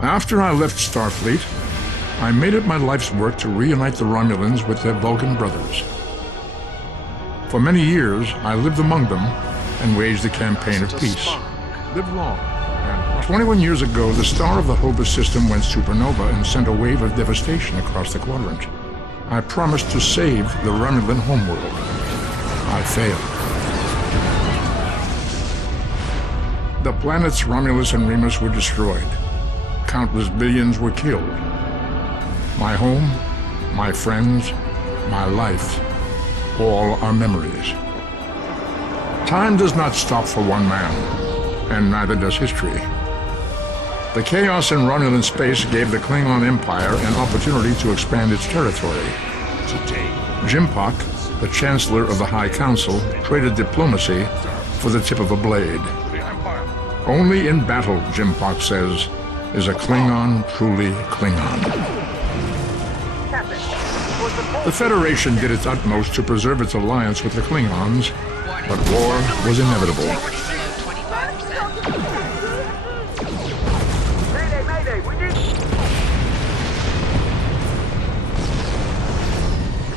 After I left Starfleet, I made it my life's work to reunite the Romulans with their Vulcan brothers. For many years, I lived among them and waged a campaign of peace. Live long. 21 years ago, the star of the Hobus system went supernova and sent a wave of devastation across the quadrant. I promised to save the Romulan homeworld. I failed. The planets Romulus and Remus were destroyed. Countless billions were killed. My home, my friends, my life, all are memories. Time does not stop for one man, and neither does history. The chaos in Romulan space gave the Klingon Empire an opportunity to expand its territory. Jimpak, the Chancellor of the High Council, traded diplomacy for the tip of a blade. Only in battle, Jimpak says, is a Klingon truly Klingon. The Federation did its utmost to preserve its alliance with the Klingons, but war was inevitable.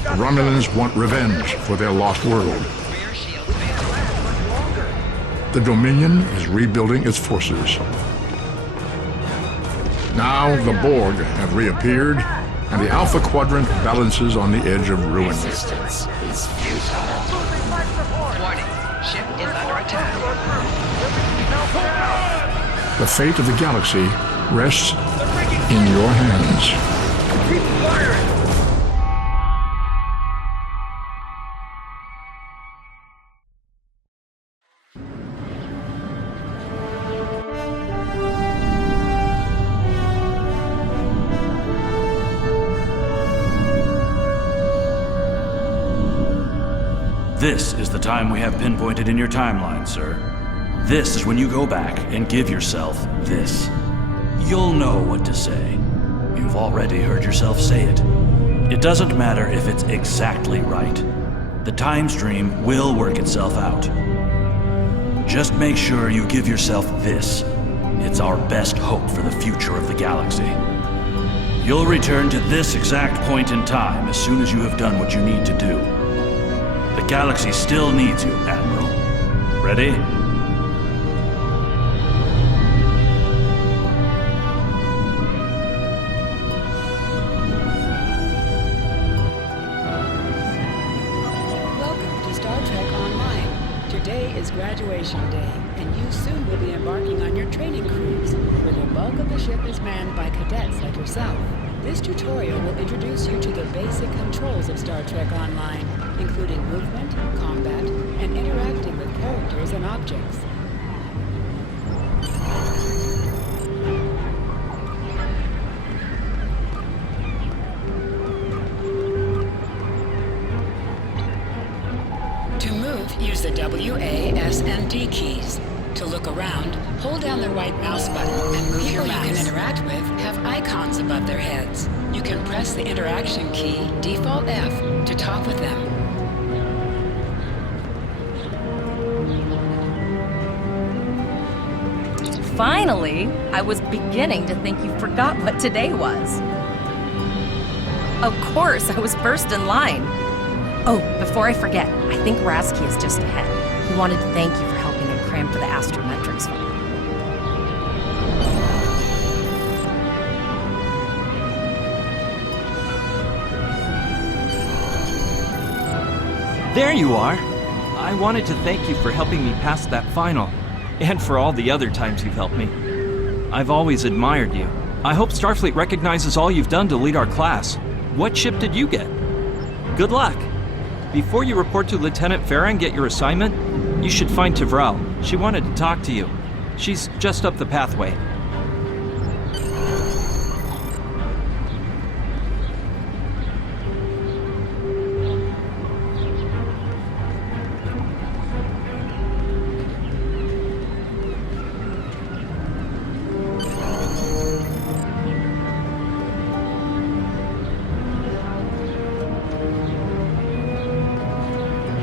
The Romulans want revenge for their lost world. The Dominion is rebuilding its forces. Now the Borg have reappeared, and the Alpha Quadrant balances on the edge of ruin. Resistance is futile. Warning, ship is under attack. The fate of the galaxy rests in your hands. Keep firing! This is the time we have pinpointed in your timeline, sir. This is when you go back and give yourself this. You'll know what to say. You've already heard yourself say it. It doesn't matter if it's exactly right. The time stream will work itself out. Just make sure you give yourself this. It's our best hope for the future of the galaxy. You'll return to this exact point in time as soon as you have done what you need to do. The galaxy still needs you, Admiral. Ready? Welcome to Star Trek Online. Today is graduation day, and you soon will be embarking on your training cruise, where the bulk of the ship is manned by cadets like yourself. This tutorial will introduce you to the basic controls of Star Trek Online, including movement, combat, and interacting with characters and objects. To move, use the W, A, S, and D keys. To look around, hold down the right mouse button and move your mouse. People you can interact with have icons above their heads. You can press the interaction key, default F, to talk with them. Finally, I was beginning to think you forgot what today was. Of course, I was first in line. Oh, before I forget, I think Rasky is just ahead. He wanted to thank you for helping him cram for the astrometrics file. There you are! I wanted to thank you for helping me pass that final, and for all the other times you've helped me. I've always admired you. I hope Starfleet recognizes all you've done to lead our class. What ship did you get? Good luck! Before you report to Lieutenant Farah and get your assignment, you should find Tavrel. She wanted to talk to you. She's just up the pathway.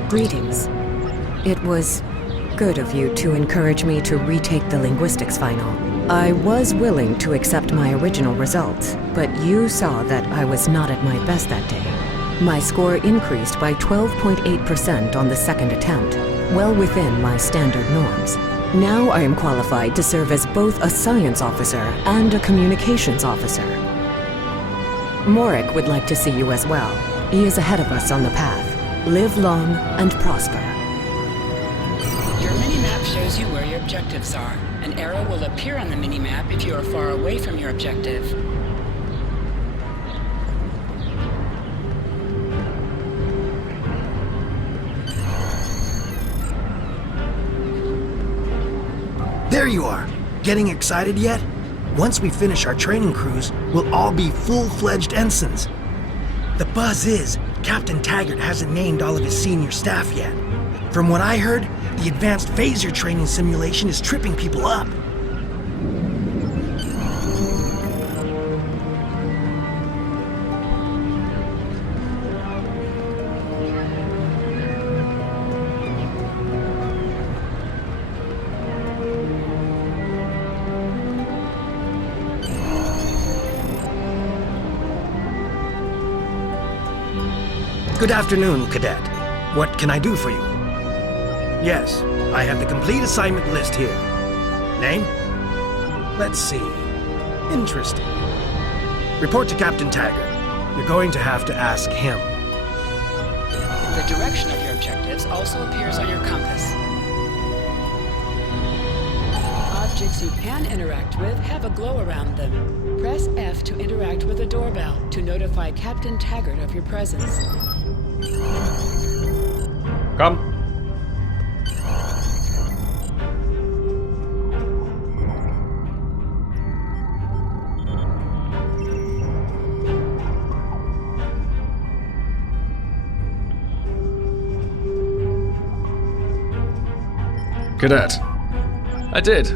Greetings. It was good of you to encourage me to retake the linguistics final. I was willing to accept my original results, but you saw that I was not at my best that day. My score increased by 12.8% on the second attempt, well within my standard norms. Now I am qualified to serve as both a science officer and a communications officer. Morik would like to see you as well. He is ahead of us on the path. Live long and prosper. Your mini-map shows you where your objectives are. An arrow will appear on the mini-map if you are far away from your objective. There you are! Getting excited yet? Once we finish our training cruise, we'll all be full-fledged ensigns. The buzz is, Captain Taggart hasn't named all of his senior staff yet. From what I heard, the advanced phaser training simulation is tripping people up. Good afternoon, Cadet. What can I do for you? Yes, I have the complete assignment list here. Name? Let's see. Interesting. Report to Captain Taggart. You're going to have to ask him. The direction of your objectives also appears on your compass. Objects you can interact with have a glow around them. Press F to interact with a doorbell to notify Captain Taggart of your presence. Come. Cadet. I did.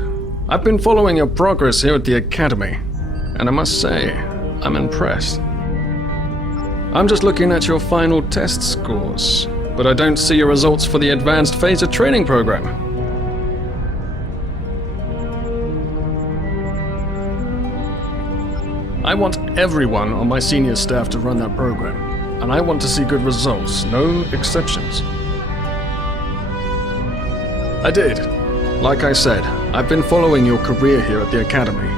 I've been following your progress here at the Academy, and I must say, I'm impressed. I'm just looking at your final test scores, but I don't see your results for the Advanced Phaser Training Program. I want everyone on my senior staff to run that program, and I want to see good results, no exceptions. I did. Like I said, I've been following your career here at the Academy.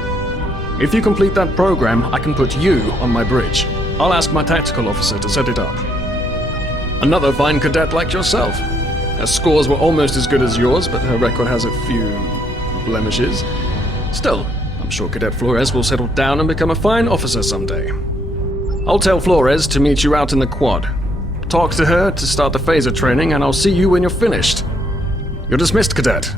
If you complete that program, I can put you on my bridge. I'll ask my tactical officer to set it up. Another fine cadet like yourself. Her scores were almost as good as yours, but her record has a few blemishes. Still, I'm sure Cadet Flores will settle down and become a fine officer someday. I'll tell Flores to meet you out in the quad. Talk to her to start the phaser training, and I'll see you when you're finished. You're dismissed, Cadet.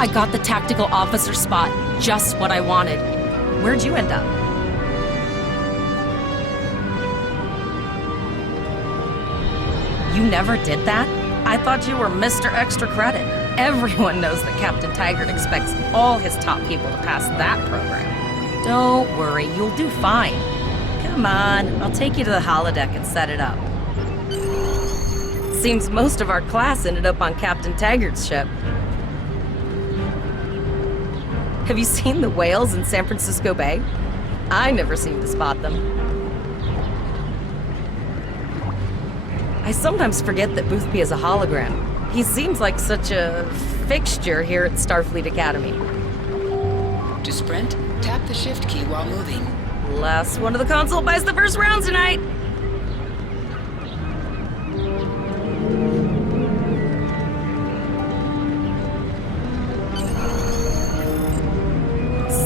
I got the tactical officer spot, just what I wanted. Where'd you end up? You never did that? I thought you were Mr. Extra Credit. Everyone knows that Captain Taggart expects all his top people to pass that program. Don't worry, you'll do fine. Come on, I'll take you to the holodeck and set it up. Seems most of our class ended up on Captain Taggart's ship. Have you seen the whales in San Francisco Bay? I never seem to spot them. I sometimes forget that Boothby is a hologram. He seems like such a fixture here at Starfleet Academy. To sprint, tap the shift key while moving. Last one of the console buys the first round tonight!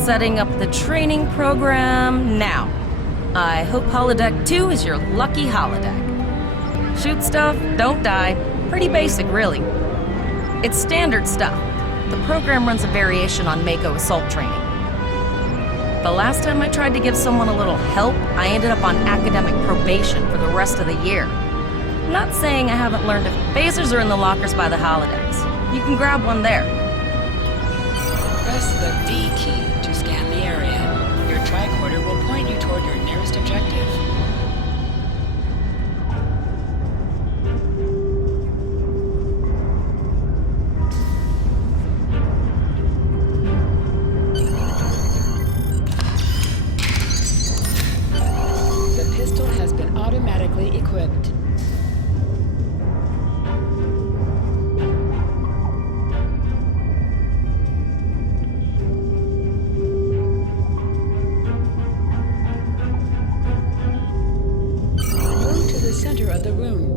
Setting up the training program now. I hope holodeck 2 is your lucky holodeck. Shoot stuff, don't die. Pretty basic, really. It's standard stuff. The program runs a variation on Mako assault training. The last time I tried to give someone a little help, I ended up on academic probation for the rest of the year. I'm not saying I haven't learned if phasers are in the lockers by the holodecks. You can grab one there. Press the V key to scan the area. Your tricorder will point you toward your nearest objective. The pistol has been automatically equipped. Center of the room.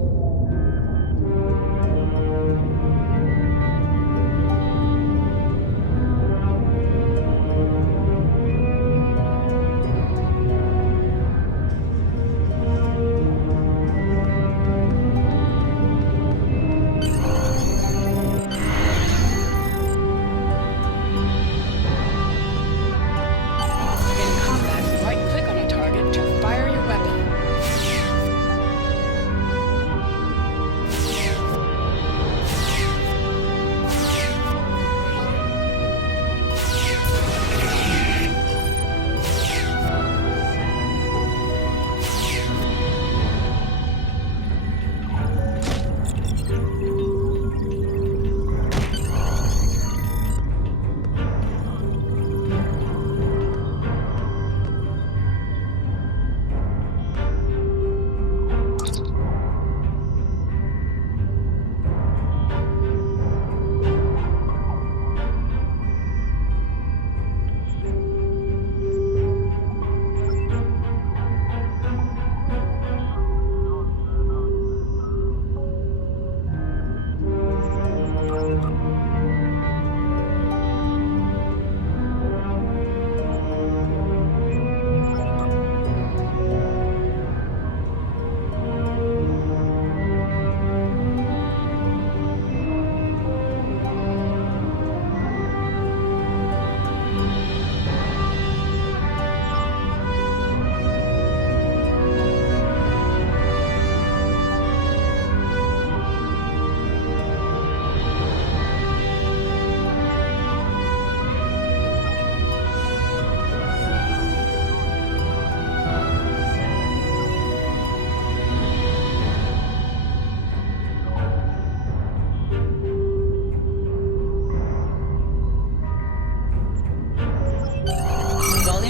In combat, right-click on a target to fire your weapon.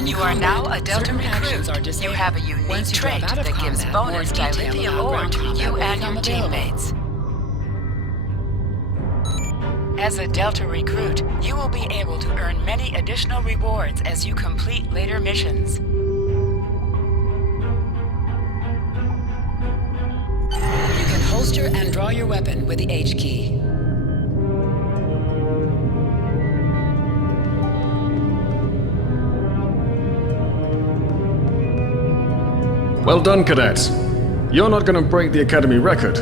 You are now a Delta recruit. You have a unique trait that gives bonus dilithium ore to you and your teammates. As a Delta recruit, you will be able to earn many additional rewards as you complete later missions. You can holster and draw your weapon with the H key. Well done, cadets. You're not going to break the Academy record,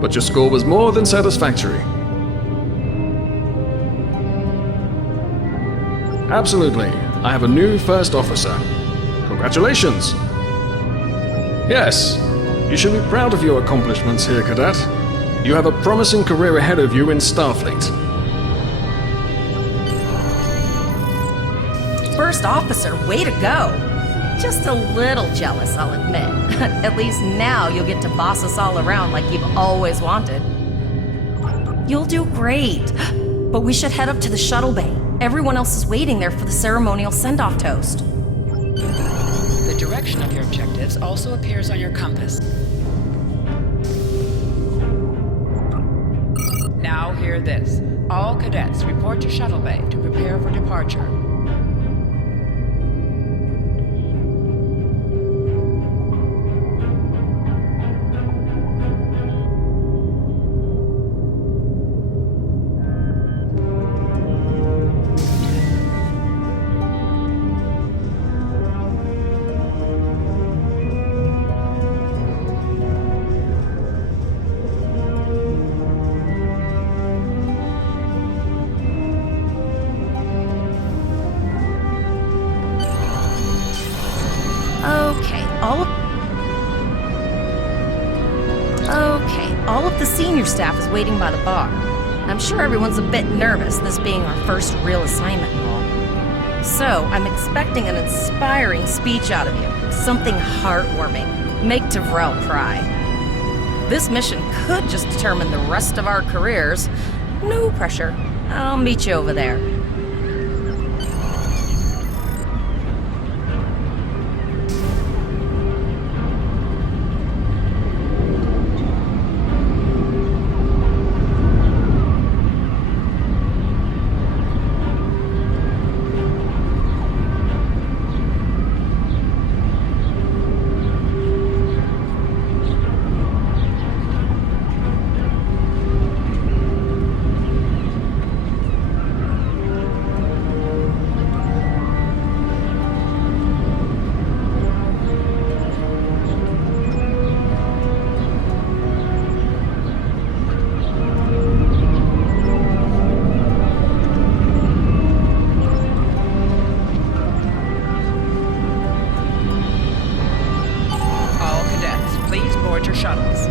but your score was more than satisfactory. Absolutely. I have a new first officer. Congratulations! Yes, you should be proud of your accomplishments here, cadet. You have a promising career ahead of you in Starfleet. First officer, way to go! Just a little jealous, I'll admit. At least now you'll get to boss us all around like you've always wanted. You'll do great. But we should head up to the shuttle bay. Everyone else is waiting there for the ceremonial send-off toast. The direction of your objectives also appears on your compass. Now hear this. All cadets report to shuttle bay to prepare for departure. all of the senior staff is waiting by the bar. I'm sure everyone's a bit nervous, this being our first real assignment and all. So, I'm expecting an inspiring speech out of you. Something heartwarming. Make Devrel cry. This mission could just determine the rest of our careers. No pressure. I'll meet you over there. shuttles.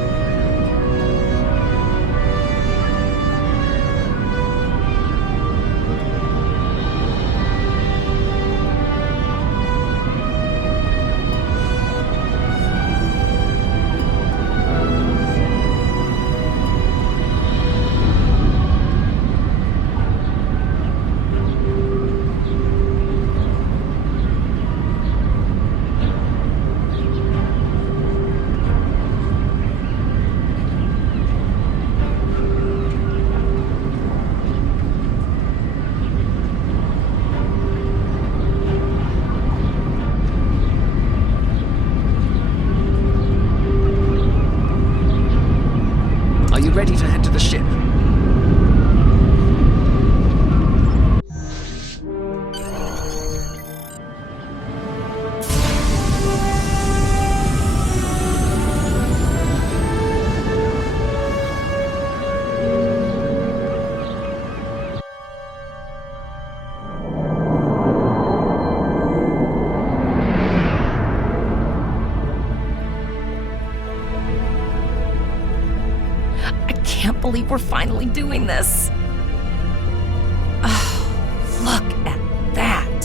Ready to head to the ship. I can't believe we're finally doing this. Oh, look at that.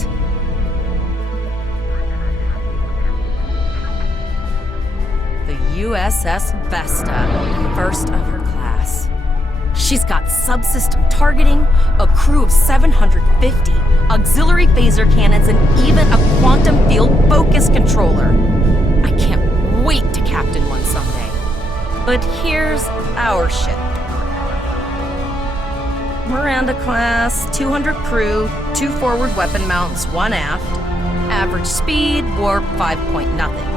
The USS Vesta, first of her class. She's got subsystem targeting, a crew of 750, auxiliary phaser cannons, and even a quantum field focus controller. I can't wait to captain one someday. But here's our ship. Miranda class, 200 crew, 2 forward weapon mounts, 1 aft. Average speed, warp 5 point nothing.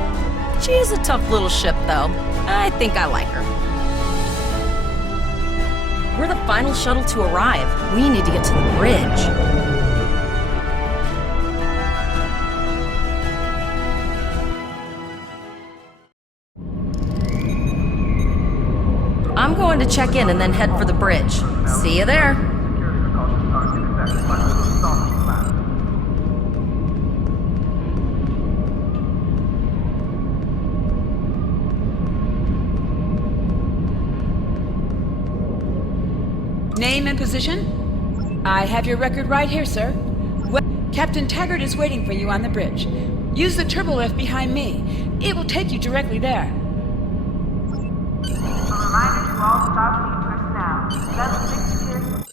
She's a tough little ship, though. I think I like her. We're the final shuttle to arrive. We need to get to the bridge. I'm going to check in and then head for the bridge. See you there. Name and position? I have your record right here, sir. Well, Captain Taggart is waiting for you on the bridge. Use the turbo lift behind me. It will take you directly there. Reminder to all Starfleet personnel. Level 6 security.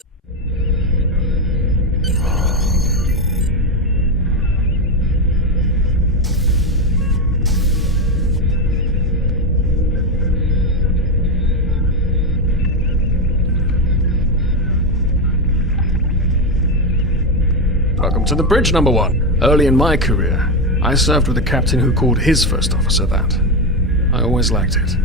Welcome to the bridge, number 1. Early in my career, I served with a captain who called his first officer that. I always liked it.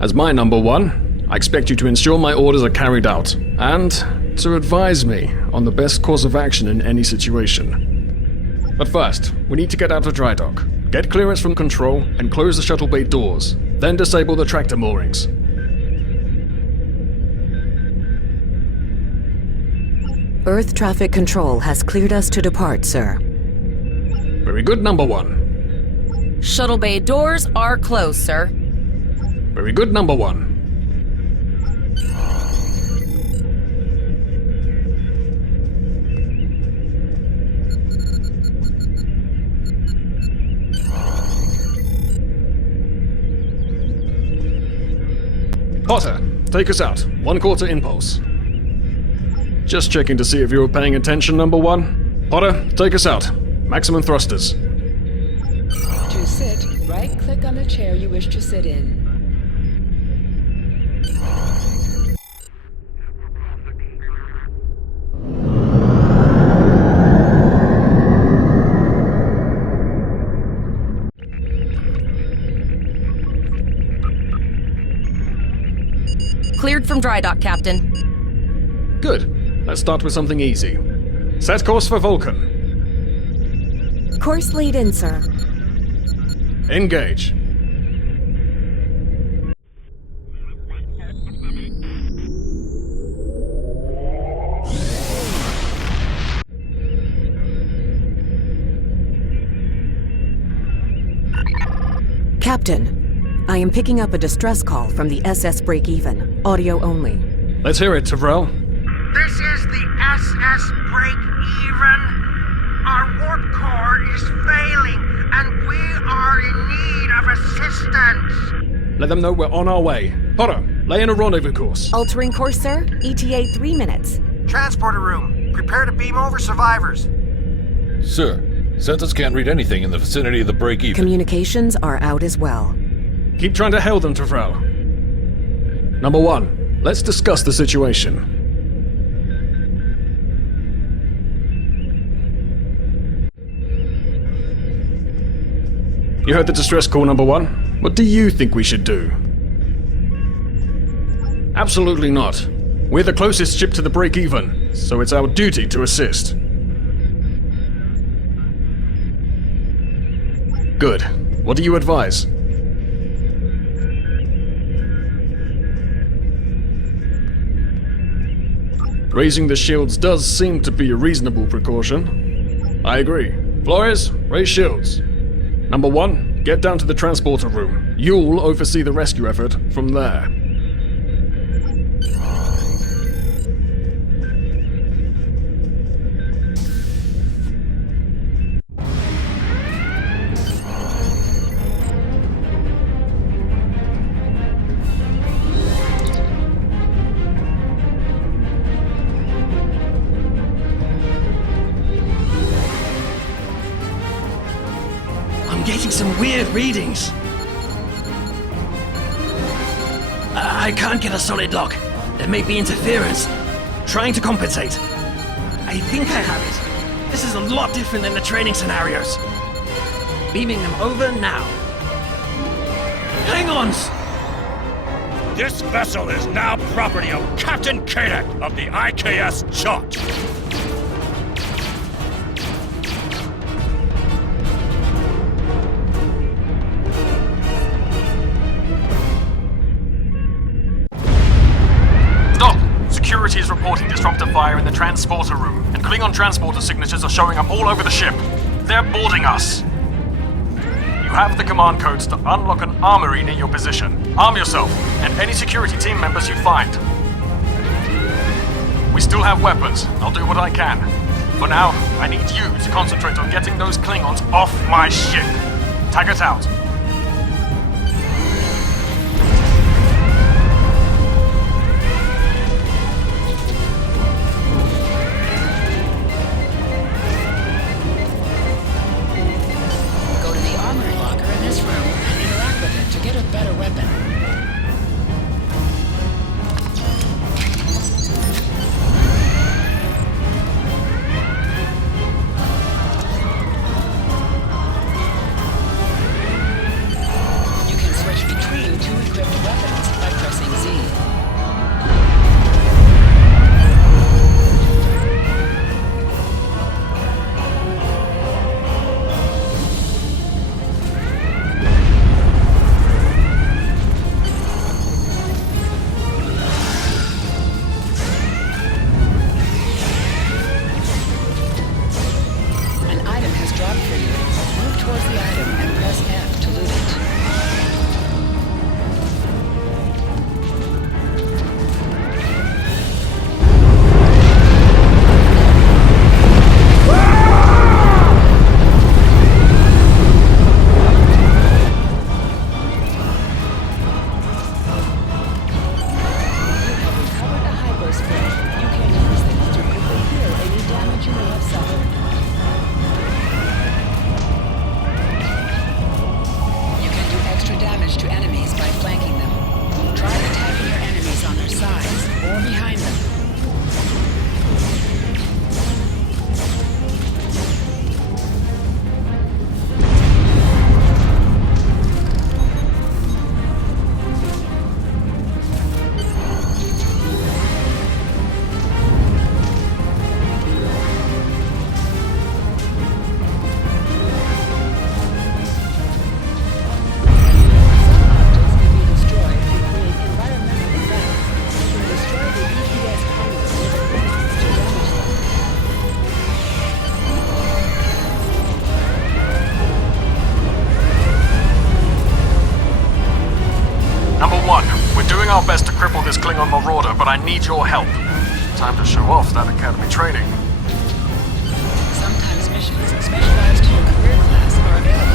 As my number 1, I expect you to ensure my orders are carried out, and to advise me on the best course of action in any situation. But first, we need to get out of dry dock, get clearance from control, and close the shuttle bay doors, then disable the tractor moorings. Earth traffic control has cleared us to depart, sir. Very good, number 1. Shuttle bay doors are closed, sir. Very good, number one. Potter, take us out. 1/4 impulse. Just checking to see if you were paying attention, number one. Potter, take us out. Maximum thrusters. To sit, right-click on the chair you wish to sit in. Cleared from dry dock, Captain. Good. Let's start with something easy. Set course for Vulcan. Course lead in, sir. Engage. Captain, I am picking up a distress call from the SS Break-Even. Audio only. Let's hear it, Tyrell. This is the SS Break-Even. Our warp core is failing, and we are in need of assistance. Let them know we're on our way. Potter, lay in a rendezvous course. Altering course, sir. ETA 3 minutes. Transporter room. Prepare to beam over survivors. Sir, Census can't read anything in the vicinity of the break-even. Communications are out as well. Keep trying to hail them, Tyrell. Number one, let's discuss the situation. You heard the distress call, number one. What do you think we should do? Absolutely not. We're the closest ship to the break-even, so it's our duty to assist. Good. What do you advise? Raising the shields does seem to be a reasonable precaution. I agree. Flores, raise shields. Number one, get down to the transporter room. You'll oversee the rescue effort from there. Getting some weird readings. I can't get a solid lock. There may be interference. Trying to compensate. I think I have it. This is a lot different than the training scenarios. Beaming them over now. Klingons! This vessel is now property of Captain Kadek of the IKS Jot. Security is reporting disruptor fire in the transporter room, and Klingon transporter signatures are showing up all over the ship. They're boarding us. You have the command codes to unlock an armory near your position. Arm yourself, and any security team members you find. We still have weapons. I'll do what I can. For now, I need you to concentrate on getting those Klingons off my ship. Taggart out. best to cripple this Klingon marauder, but I need your help. Time to show off that academy training. Sometimes missions specialized to your career class are available.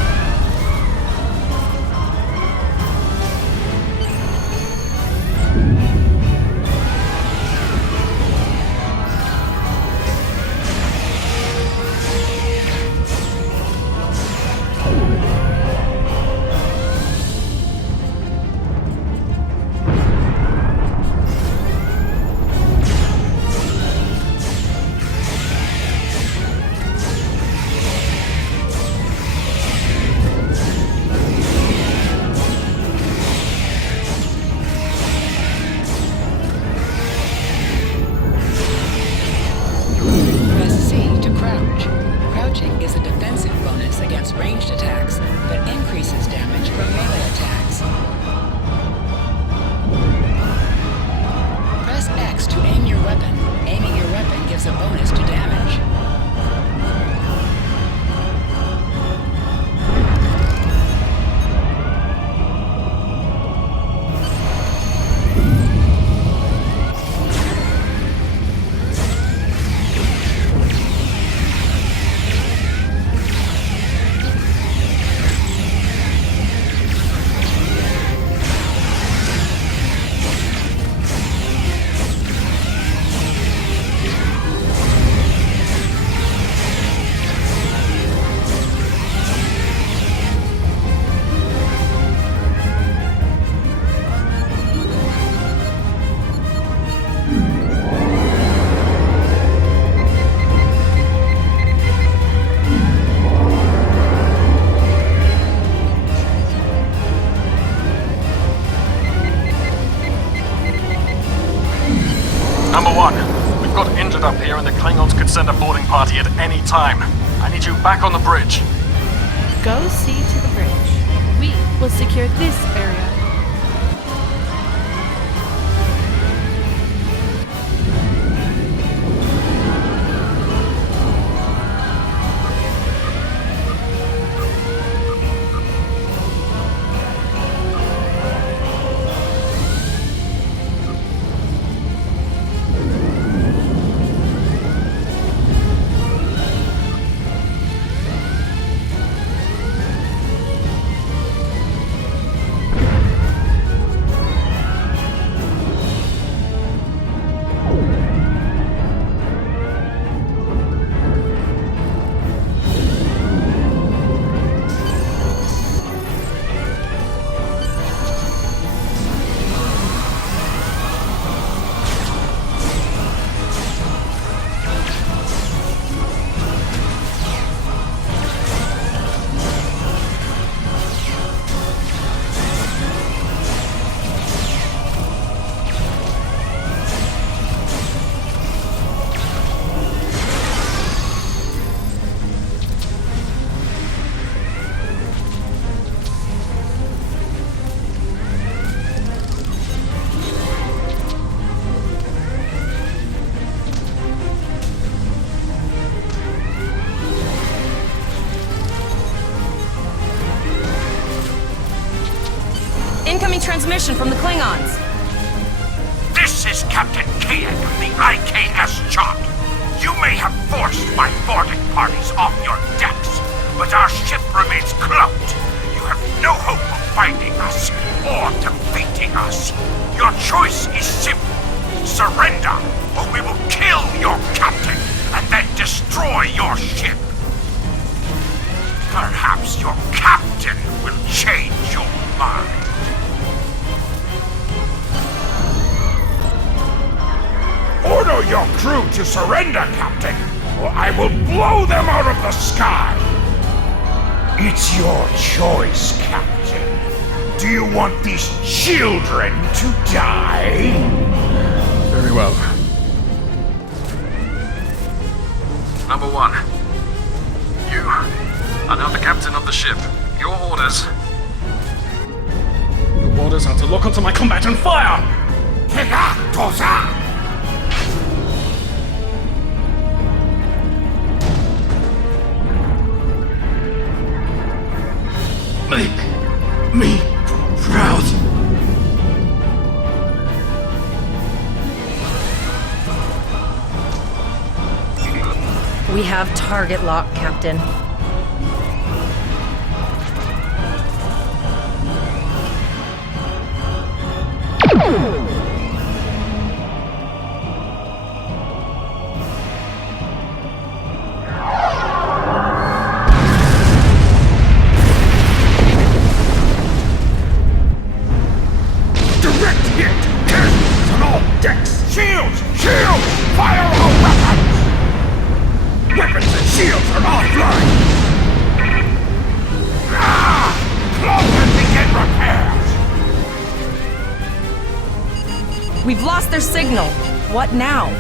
Number one, we've got injured up here and the Klingons could send a boarding party at any time. I need you back on the bridge. Go see to the bridge. We will secure this area. Incoming transmission from the Klingons. This is Captain Kadek of the IKS Chart. You may have forced my boarding parties off your decks, but our ship remains cloaked. You have no hope of finding us or defeating us. Your choice is simple. Surrender, or we will kill your captain and then destroy your ship. Perhaps your captain will change your mind. Order your crew to surrender, Captain, or I will blow them out of the sky! It's your choice, Captain. Do you want these children to die? Very well. Number one, you are now the captain of the ship. Your orders are to lock onto my combat and fire! Make me proud. have target lock, Captain. Direct hit! Cannons on all decks! Shields! Shields! Fire all weapons! Weapons and shields are offline! Close and begin repairs! We've lost their signal. What now?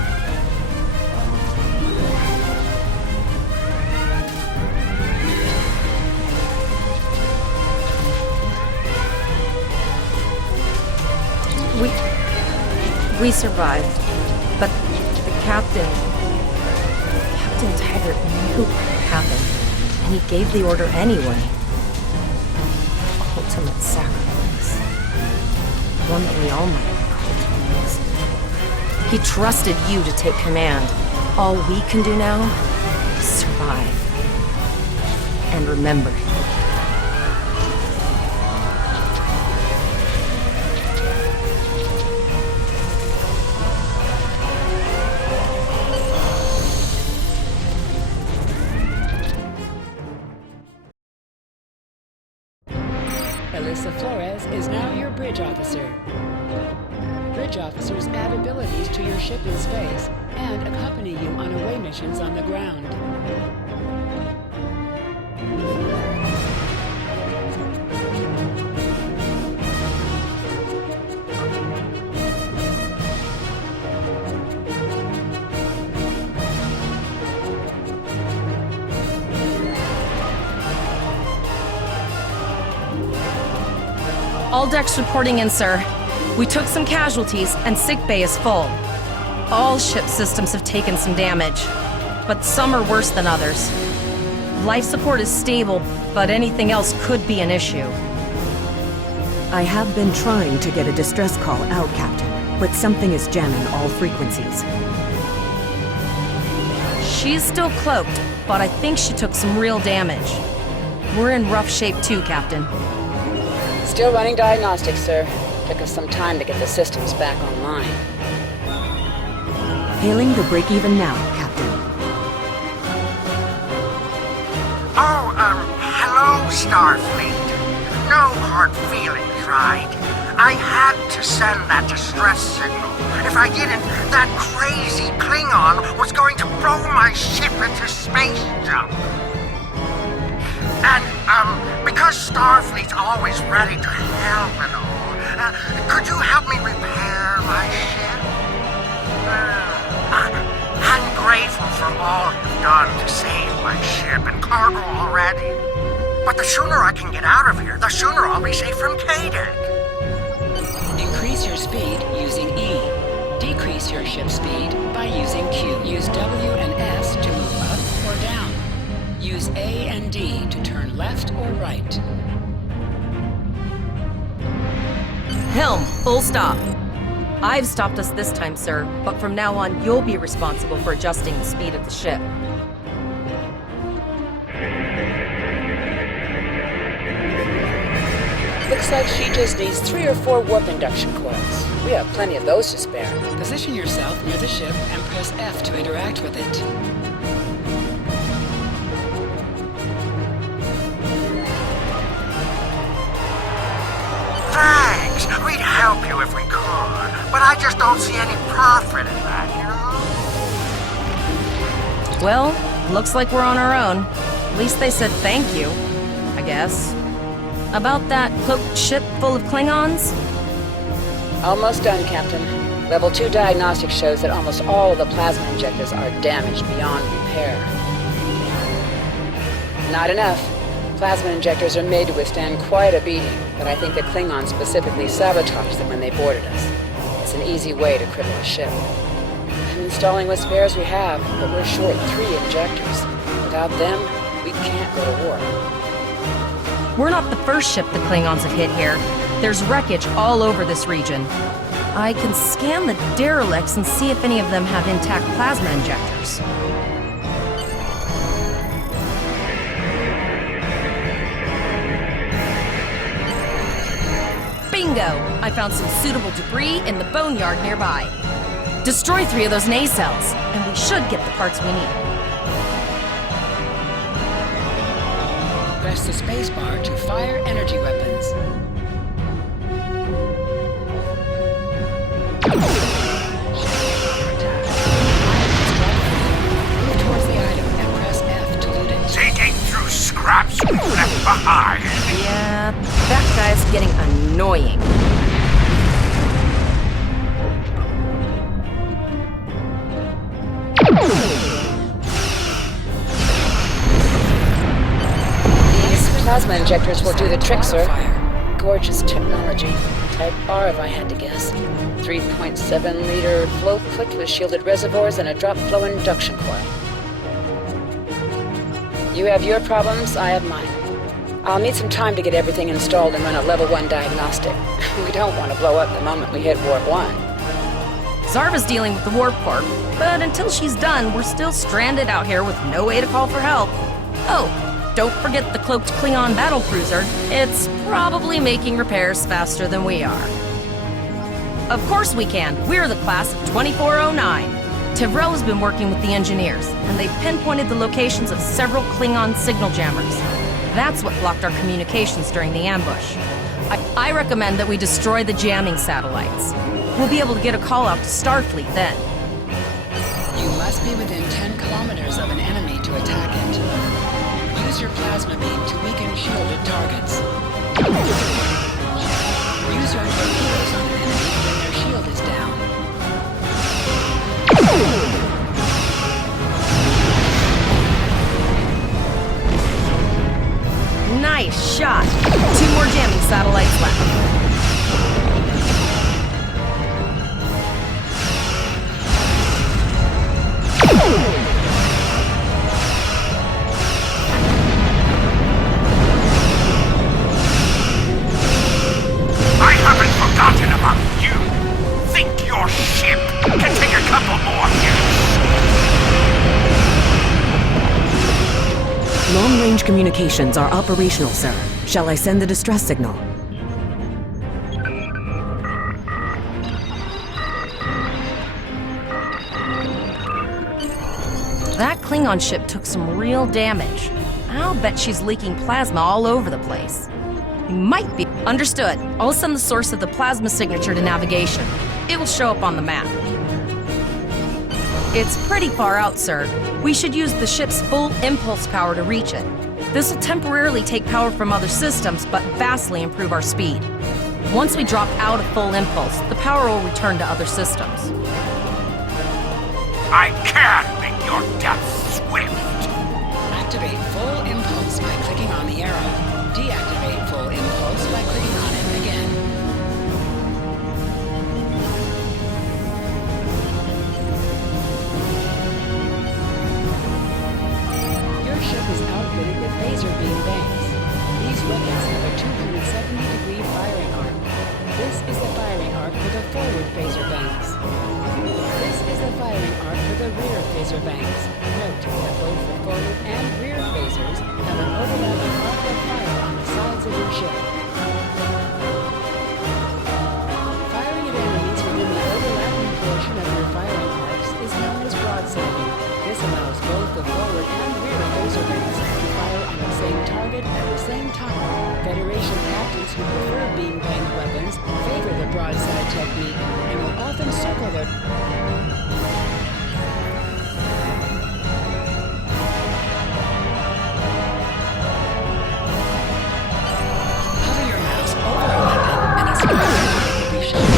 We survived, but the Captain Taggart knew what happened, and he gave the order anyway. Ultimate sacrifice. One that we all might have called. He trusted you to take command. All we can do now is survive. And remember. Alyssa Flores is now your bridge officer. Bridge officers add abilities to your ship in space and accompany you on away missions on the ground. All decks reporting in, sir. We took some casualties, and sickbay is full. All ship systems have taken some damage, but some are worse than others. Life support is stable, but anything else could be an issue. I have been trying to get a distress call out, Captain, but something is jamming all frequencies. She's still cloaked, but I think she took some real damage. We're in rough shape too, Captain. Still running diagnostics, sir. Took us some time to get the systems back online. Hailing the break-even now, Captain. Oh, hello, Starfleet. No hard feelings, right? I had to send that distress signal. If I didn't, that crazy Klingon was going to blow my ship into space junk. And, because Starfleet's always ready to help and all, could you help me repair my ship? I'm grateful for all you've done to save my ship and cargo already. But the sooner I can get out of here, the sooner I'll be safe from K-Deck. Increase your speed using E. Decrease your ship speed by using Q. Use W and S to move up or down. Use A and D to turn left or right. Helm, full stop. I've stopped us this time, sir, but from now on, you'll be responsible for adjusting the speed of the ship. Looks like she just needs 3 or 4 warp induction coils. We have plenty of those to spare. Position yourself near the ship and press F to interact with it. Thanks. We'd help you if we could, but I just don't see any profit in that, you know? Well, looks like we're on our own. At least they said thank you, I guess. About that cloaked ship full of Klingons? Almost done, Captain. Level 2 diagnostics shows that almost all of the plasma injectors are damaged beyond repair. Not enough. Plasma injectors are made to withstand quite a beating, but I think the Klingons specifically sabotaged them when they boarded us. It's an easy way to cripple a ship. I'm installing what spares we have, but we're short 3 injectors. Without them, we can't go to war. We're not the first ship the Klingons have hit here. There's wreckage all over this region. I can scan the derelicts and see if any of them have intact plasma injectors. go. I found some suitable debris in the boneyard nearby. Destroy 3 of those nacelles, and we should get the parts we need. Press the spacebar to fire energy weapons. Move towards the item and press F to loot it. Digging through scraps we left behind. Yeah, that guy's getting annoying. These plasma injectors will do the trick, sir. Gorgeous technology. Type R, if I had to guess. 3.7-liter flow clipped with shielded reservoirs and a drop flow induction coil. You have your problems, I have mine. I'll need some time to get everything installed and run a level 1 diagnostic. We don't want to blow up the moment we hit Warp 1. Zarva's dealing with the warp core, but until she's done, we're still stranded out here with no way to call for help. Oh, don't forget the cloaked Klingon battlecruiser. It's probably making repairs faster than we are. Of course we can. We're the class of 2409. Tevrel has been working with the engineers, and they've pinpointed the locations of several Klingon signal jammers. That's what blocked our communications during the ambush. I recommend that we destroy the jamming satellites. We'll be able to get a call out to Starfleet then. You must be within 10 kilometers of an enemy to attack it. Use your plasma beam to weaken shielded targets. Use your torpedoes on an enemy when their shield is down. Nice shot. 2 more jamming satellites left. I haven't forgotten about you. Think your ship can take a couple more hits. Long-range communications are operational, sir. Shall I send the distress signal? That Klingon ship took some real damage. I'll bet she's leaking plasma all over the place. We might be... Understood. I'll send the source of the plasma signature to navigation. It will show up on the map. It's pretty far out, sir. We should use the ship's full impulse power to reach it. This will temporarily take power from other systems, but vastly improve our speed. Once we drop out of full impulse, the power will return to other systems. I can make your death swift. Activate full impulse by clicking on the arrow. Deactivate full impulse by clicking on it again. Your ship is outfitted with phaser beam banks. These weapons have a 270-degree firing arc. This is the firing arc for the forward phaser banks. This is the firing arc for the rear phaser banks. Note that both the forward and rear phasers have an overlapping arc of fire on the sides of your ship. Firing at enemies within the overlapping portion of your firing arcs is known as broadsiding. This allows both the forward and rear phaser banks to fire on the same target at the same time. Federation captains who prefer beam-banged weapons favor the broadside technique and will often circle their... Hover your mouse over a weapon and its fire will be shown.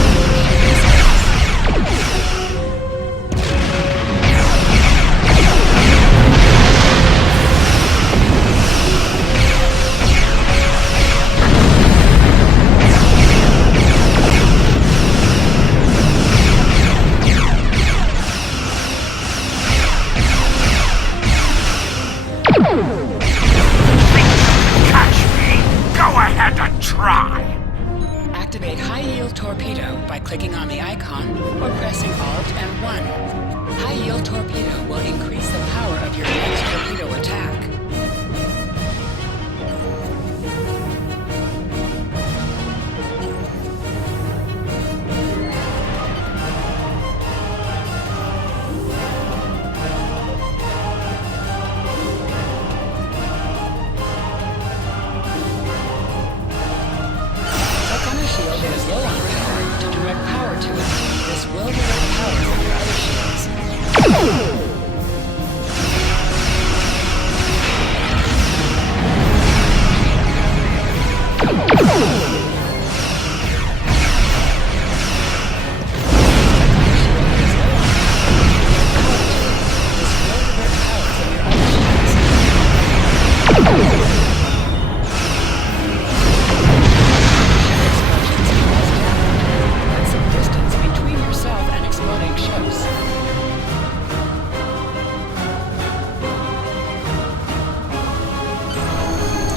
Catch me? Go ahead and try. Activate high-yield torpedo by clicking on the icon or pressing Alt and 1. High-yield torpedo will increase the power of your next torpedo attack.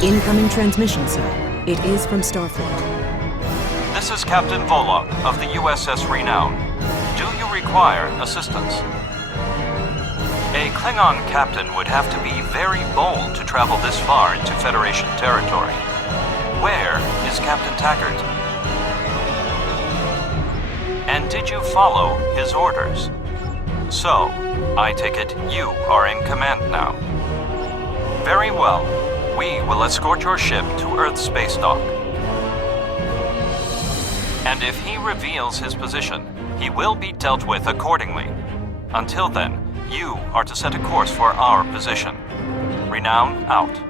Incoming transmission, sir. It is from Starfleet. This is Captain Volok of the USS Renown. Do you require assistance? A Klingon captain would have to be very bold to travel this far into Federation territory. Where is Captain Taggart? And did you follow his orders? So, I take it you are in command now. Very well. We will escort your ship to Earth's space dock. And if he reveals his position, he will be dealt with accordingly. Until then, you are to set a course for our position. Renown out.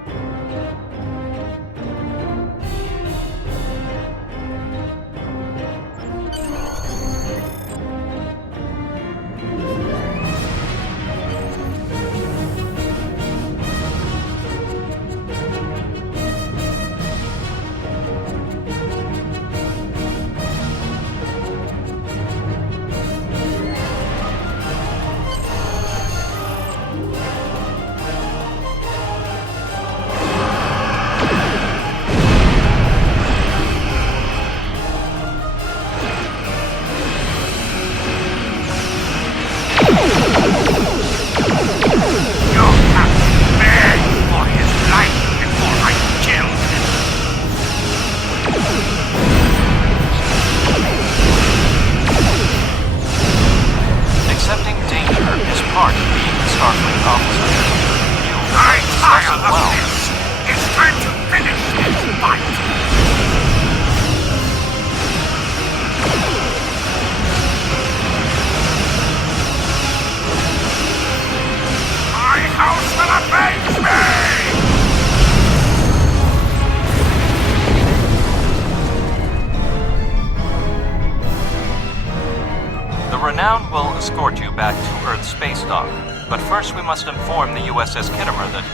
Renown will escort you back to Earth's space dock, but first we must inform the USS Kittimer that...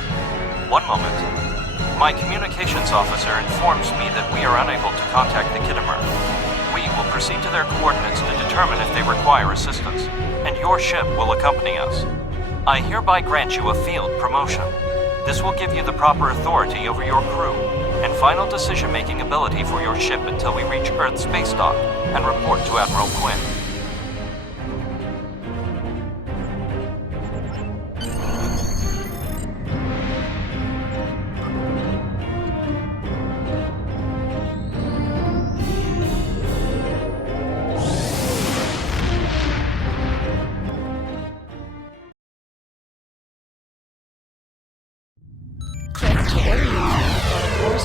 One moment. My communications officer informs me that we are unable to contact the Kittimer. We will proceed to their coordinates to determine if they require assistance, and your ship will accompany us. I hereby grant you a field promotion. This will give you the proper authority over your crew, and final decision-making ability for your ship until we reach Earth's space dock and report to Admiral Quinn.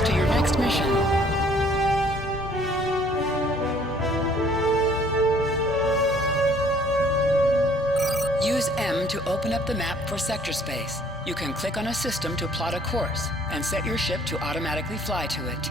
To your next mission. Use M to open up the map for sector space. You can click on a system to plot a course and set your ship to automatically fly to it.